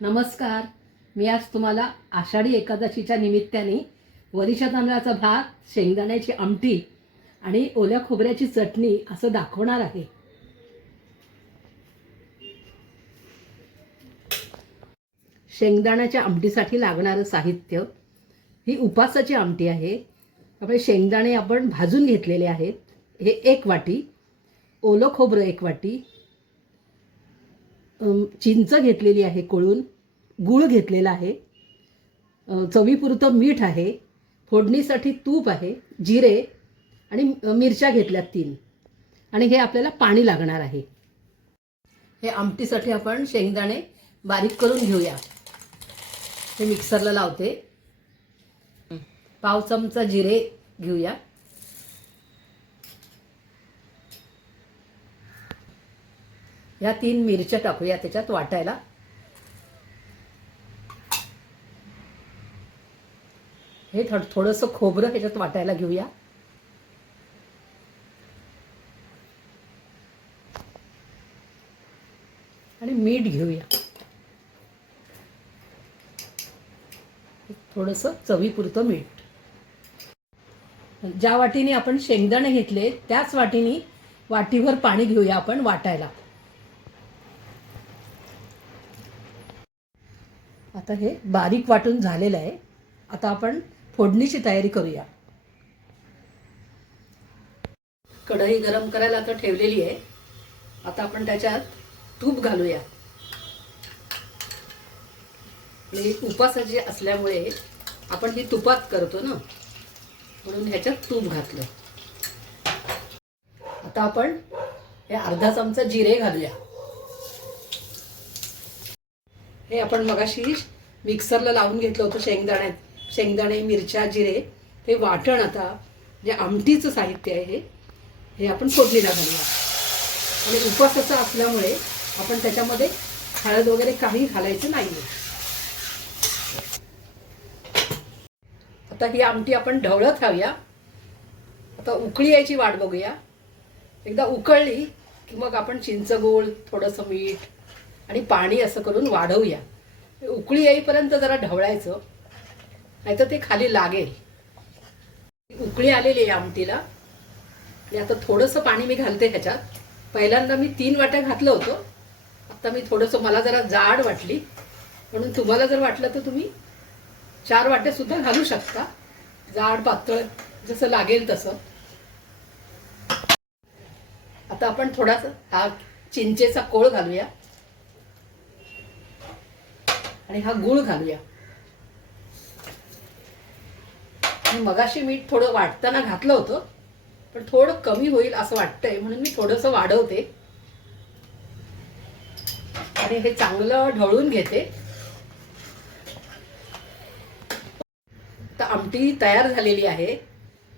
नमस्कार. मी आज तुम्हाला आषाढी एकादशीच्या निमित्ताने वरीच्या तांदळाचा भात, शेंगदाण्याची आमटी आणि ओल्या खोबऱ्याची चटणी असं दाखवणार आहे. शेंगदाण्याच्या आमटीसाठी लागणारं साहित्य, ही उपासाची आमटी आहे. आपले शेंगदाणे आपण भाजून घेतलेले आहेत, हे 1 वाटी. ओलं खोबरं 1 वाटी. चिंच घेतलेली आहे कोळून. गूळ घेतलेला आहे. चवीपुरतं मीठ आहे. फोडणीसाठी तूप आहे. जिरे आणि मिरच्या घेतल्यात 3. आणि हे आपल्याला पाणी लागणार आहे. हे आमटीसाठी आपण शेंगदाणे बारीक करून घेऊया. हे मिक्सरला लावते. पाव चमचा जिरे घेऊया. या 3 मिरच्या टाकूया त्याच्यात वाटायला. हे थोडंसं खोबरं ह्याच्यात वाटायला घेऊया. आणि मीठ घेऊया. थोडंसं चवीपुरतं मीठ. ज्या वाटीने आपण शेंगदाणे घेतले त्याच वाटीने वाटीभर पाणी घेऊया आपण वाटायला. आता हे बारीक वाटून झालेलं आहे. आता आपण फोडणीची तयारी करूया. कढई गरम करायला आता ठेवलेली आहे. आता आपण त्याच्यात तूप घालूया. आणि उपासाची असल्यामुळे आपण ही तुपात करतो ना, म्हणून ह्याच्यात तूप घातलं. आता आपण हे अर्धा चमचा जिरे घालूया. हे आपण मगाशी मिक्सरला लावून घेतलं होतं शेंगदाणे, मिरच्या, जिरे. ते वाटण आता जे आमटीचं साहित्य आहे हे आपण फोडणीला घालूया. आणि उपवासाचं असल्यामुळे आपण त्याच्यामध्ये हळद वगैरे काही घालायचं नाही. आता ही आमटी आपण ढवळत राहूया. आता उकळी यायची वाट बघूया. एकदा उकळली की मग आपण चिंचगूळ, थोडंसं मीठ आणि पाणी असं करून वाढवूया. उकळी येईपर्यंत जरा ढवळायचं, नाहीतर ते खाली लागेल. उकळी आलेली आहे आमटीला. आता थोडंसं पाणी मी घालते ह्याच्यात. पहिल्यांदा मी 3 वाट्या घातलं होतं. आता मी थोडंसं, मला जरा जाड वाटली म्हणून तुम्हाला जर वाटलं तर तुम्ही 4 वाट्या सुद्धा घालू शकता. जाड पातळ जसं लागेल तसं. आता आपण थोडासा हा चिंचेचा कोळ घालूया. आणि हा गूळ घालूया. आणि मगाशी मीठ थोडं वाटताना घातलं होतं, पण थोडं कमी होईल असं वाटतंय म्हणून मी थोडंसं वाढवते. आणि हे चांगलं ढवळून घेते. आता आमटी तयार झालेली आहे.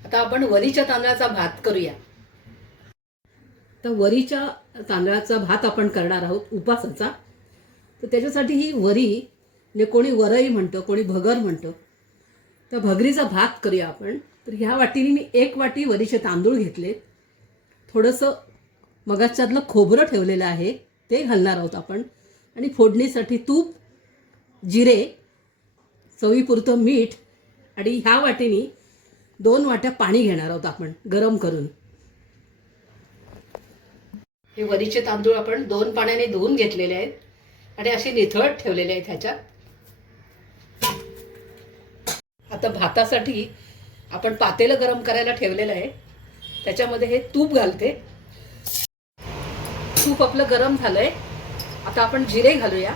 आता आपण वरीच्या तांदळाचा भात करूया. तर वरीच्या तांदळाचा भात आपण करणार आहोत उपासाचा. तर त्याच्यासाठी ही वरी, म्हणजे कोणी वरई म्हणतं, कोणी भगर म्हणतं, तर भगरीचा भात करूया आपण. तर ह्या वाटीने मी 1 वाटी वरीचे तांदूळ घेतले. थोडंसं मगाच्यातलं खोबरं ठेवलेलं आहे ते घालणार आहोत आपण. आणि फोडणीसाठी तूप, जिरे, चवीपुरतं मीठ. आणि ह्या वाटीने 2 वाट्या पाणी घेणार आहोत आपण गरम करून. हे वरीचे तांदूळ आपण 2 पाण्याने धुवून घेतलेले आहेत आणि असे निथळत ठेवलेले आहेत ह्याच्यात. आता भातासाठी आपण पातेलं गरम करायला ठेवलेलं आहे. त्याच्यामध्ये हे तूप घालते. तूप आपलं गरम झालंय. आता आपण जिरे घालूया.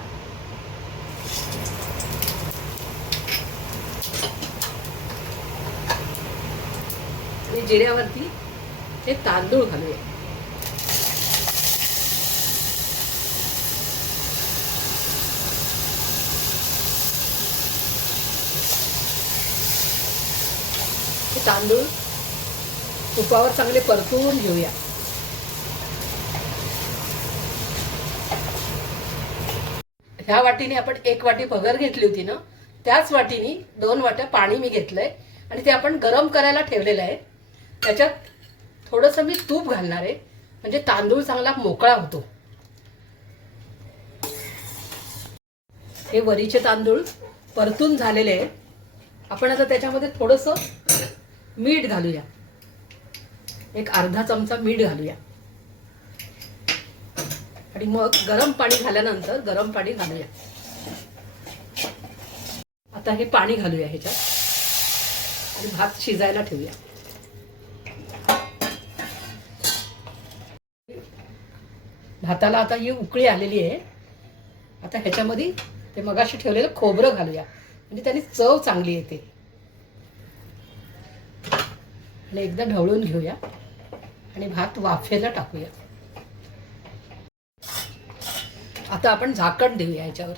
आणि जिऱ्यावरती हे तांदूळ घालूया. तांदूळ तुपावर चांगले परतवून घेऊया. ह्या वाटीने आपण 1 वाटी भगर घेतली होती ना, त्याच वाटीने 2 वाट्या पाणी मी घेतलंय. आणि ते आपण गरम करायला ठेवलेलं आहे. त्याच्यात थोडंसं मी तूप घालणार आहे, म्हणजे तांदूळ चांगला मोकळा होतो. हे वरीचे तांदूळ परतून झालेले आहे. आपण आता त्याच्यामध्ये थोडंसं मीठ घालूया. एक अर्धा चमचा मीठ घालूया आणि मग गरम पाणी घाल्यानंतर गरम पाणी घालूया. आता हे पाणी घालूया ह्याच्यात आणि भात शिजायला ठेवूया. भाताला आता ही उकळी आलेली आहे. आता ह्याच्यामध्ये ते मगाशी ठेवलेलं खोबरं घालूया, म्हणजे त्याने चव चांगली येते. आणि एकदा ढवळून घेऊया आणि भात वाफेला टाकूया. आता आपण झाकण देऊया ह्याच्यावर.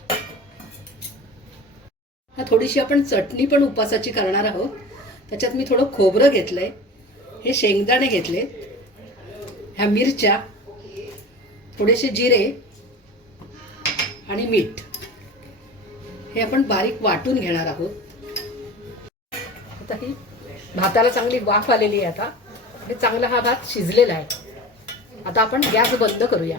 हा थोडीशी आपण चटणी पण उपासाची करणार आहोत. त्याच्यात मी थोडं खोबरं घेतलंय, हे शेंगदाणे घेतले, ह्या मिरच्या, थोडेसे जिरे आणि मीठ हे आपण बारीक वाटून घेणार आहोत. आता ही भाताला चांगली वाफ आलेली आहे. आता हे चांगला हा भात शिजलेला आहे. आता आपण गॅस बंद करूया.